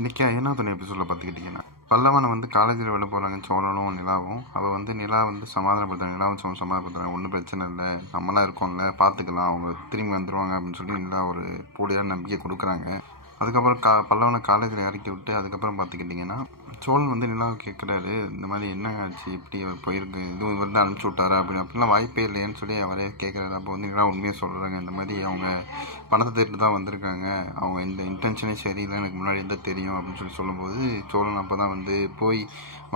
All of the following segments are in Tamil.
இன்றைக்கி ஐயனாத்துணை எபிசோடில் பார்த்துக்கிட்டிங்கன்னா பல்லவனை வந்து காலேஜில் வெளில போகிறாங்க சோழனும் நிலாவும். அவள் வந்து நிலா வந்து சமாதானப்படுத்துறாங்க, நிலாவும் சோழன் சமாதானப்படுத்துறாங்க. ஒன்றும் பிரச்சனை இல்லை, நம்மளாம் இருக்கோம்ல, பார்த்துக்கலாம், அவங்க திரும்பி வந்துடுவாங்க அப்படின்னு சொல்லி நிலா ஒரு போலியான நம்பிக்கை கொடுக்குறாங்க. அதுக்கப்புறம் பல்லவனை காலேஜில் இறக்கி விட்டு அதுக்கப்புறம் பார்த்துக்கிட்டிங்கன்னா சோழன் வந்து நிலாவை கேட்குறாரு, இந்த மாதிரி என்ன ஆச்சு, இப்படி போயிருக்கு, இதுவும் இவர் தான் அனுப்பிச்சி விட்டாரா அப்படிலாம் வாய்ப்பே இல்லைன்னு சொல்லி அவரே கேட்குறாரு. அப்போ வந்து நிலா உண்மையாக சொல்கிறாங்க, இந்த மாதிரி அவங்க பணத்தை தேடிட்டு தான் வந்திருக்காங்க, அவங்க இந்த இன்டென்ஷனே சரியில்லை, எனக்கு முன்னாடி இருந்தால் தெரியும் அப்படின்னு சொல்லி சொல்லும்போது சோழன் அப்போ தான் வந்து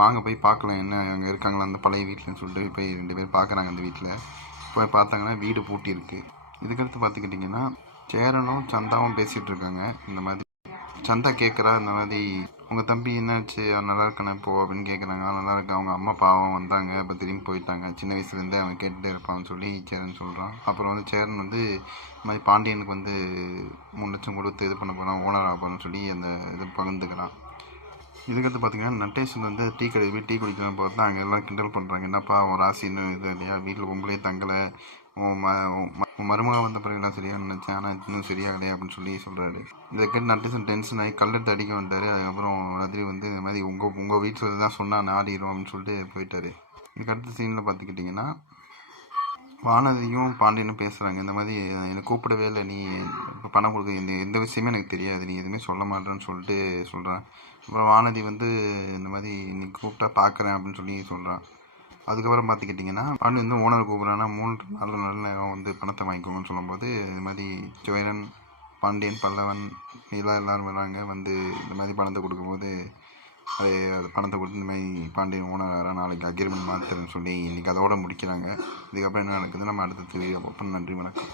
வாங்க போய் பார்க்கலாம் என்ன அங்கே இருக்காங்களா அந்த பழைய வீட்டில்னு சொல்லிட்டு போய் 2 பேர் பார்க்குறாங்க. அந்த வீட்டில் போய் பார்த்தாங்கன்னா வீடு பூட்டி இருக்குது. இதுக்கடுத்து பார்த்துக்கிட்டிங்கன்னா சேரனும் சந்தாவும் பேசிகிட்டு இருக்காங்க. இந்த மாதிரி சந்தா கேட்குறா, இந்த மாதிரி உங்கள் தம்பி என்னாச்சு, அவன் நல்லா இருக்கானே போ அப்படின்னு கேட்குறாங்க. நல்லா இருக்கு, அவங்க அம்மா பாவம் வந்தாங்க, இப்போ திரும்பி போயிட்டாங்க, சின்ன வயசுலேருந்தே அவன் கேட்டுகிட்டே இருப்பான்னு சொல்லி சேரன் சொல்கிறான். அப்புறம் வந்து சேரன் வந்து இந்த மாதிரி பாண்டியனுக்கு வந்து 3 லட்சம் கொடுத்து இது பண்ண போகிறான், ஓனர் ஆகணும்னு சொல்லி அந்த இது பகிர்ந்துக்கிறான். இதுக்கடுத்து பார்த்தீங்கன்னா நட்டேஷன் வந்து டீ குடிக்கலாம் பார்த்தா அங்கே எல்லாம் கிண்டல் பண்ணுறாங்க, என்னப்பா உன் ராசி இன்னும் இது இல்லையா, வீட்டில் பொம்பளே தங்கலை, உன் மருமக வந்த பிறகு எல்லாம் சரியாக நினச்சேன், ஆனால் இன்னும் சரியாகலையே அப்படின்னு சொல்லி சொல்கிறாரு. இதை கேட்டு நட்டேஷன் டென்ஷன் ஆகி கல்லெடுத்து அடிக்க வந்துட்டார். அதுக்கப்புறம் ரத்ரி வந்து இந்த மாதிரி உங்கள் வீட்டில் தான் சொன்னால் நாடிடும் அப்படின்னு சொல்லிட்டு போயிட்டார். இதுக்கடுத்த சீனில் பார்த்துக்கிட்டிங்கன்னா வானதியும் பாண்டியனும் பேசுகிறாங்க. இந்த மாதிரி என்னை கூப்பிடவே இல்லை, நீ இப்போ பணம் கொடுக்க எந்த விஷயமே எனக்கு தெரியாது, நீ எதுவுமே சொல்ல மாட்டேன்னு சொல்லிட்டு சொல்கிறான். அப்புறம் வானதி வந்து இந்த மாதிரி நீ கூப்பிட்டா பார்க்குறேன் அப்படின்னு சொல்லி சொல்கிறான். அதுக்கப்புறம் பார்த்துக்கிட்டிங்கன்னா பாண்டி வந்து ஓனர் கூப்பிட்றான்னா 3 நாள் நேரம் வந்து பணத்தை வாங்கிக்கோங்கன்னு சொல்லும்போது இந்த மாதிரி சேரன், பாண்டியன், பல்லவன், நிலா எல்லோரும் வராங்க. வந்து இந்த மாதிரி பணத்தை கொடுக்கும்போது அது பணத்தை கொடுத்து இந்த மாதிரி பாண்டியன் ஓனர் நாளைக்கு அக்ரிமெண்ட் மாற்றுறேன்னு சொல்லி இன்றைக்கி அதோடு முடிக்கிறாங்க. இதுக்கப்புறம் என்ன நடக்குது நம்ம அடுத்த வீடியோ பார்ப்போம். நன்றி, வணக்கம்.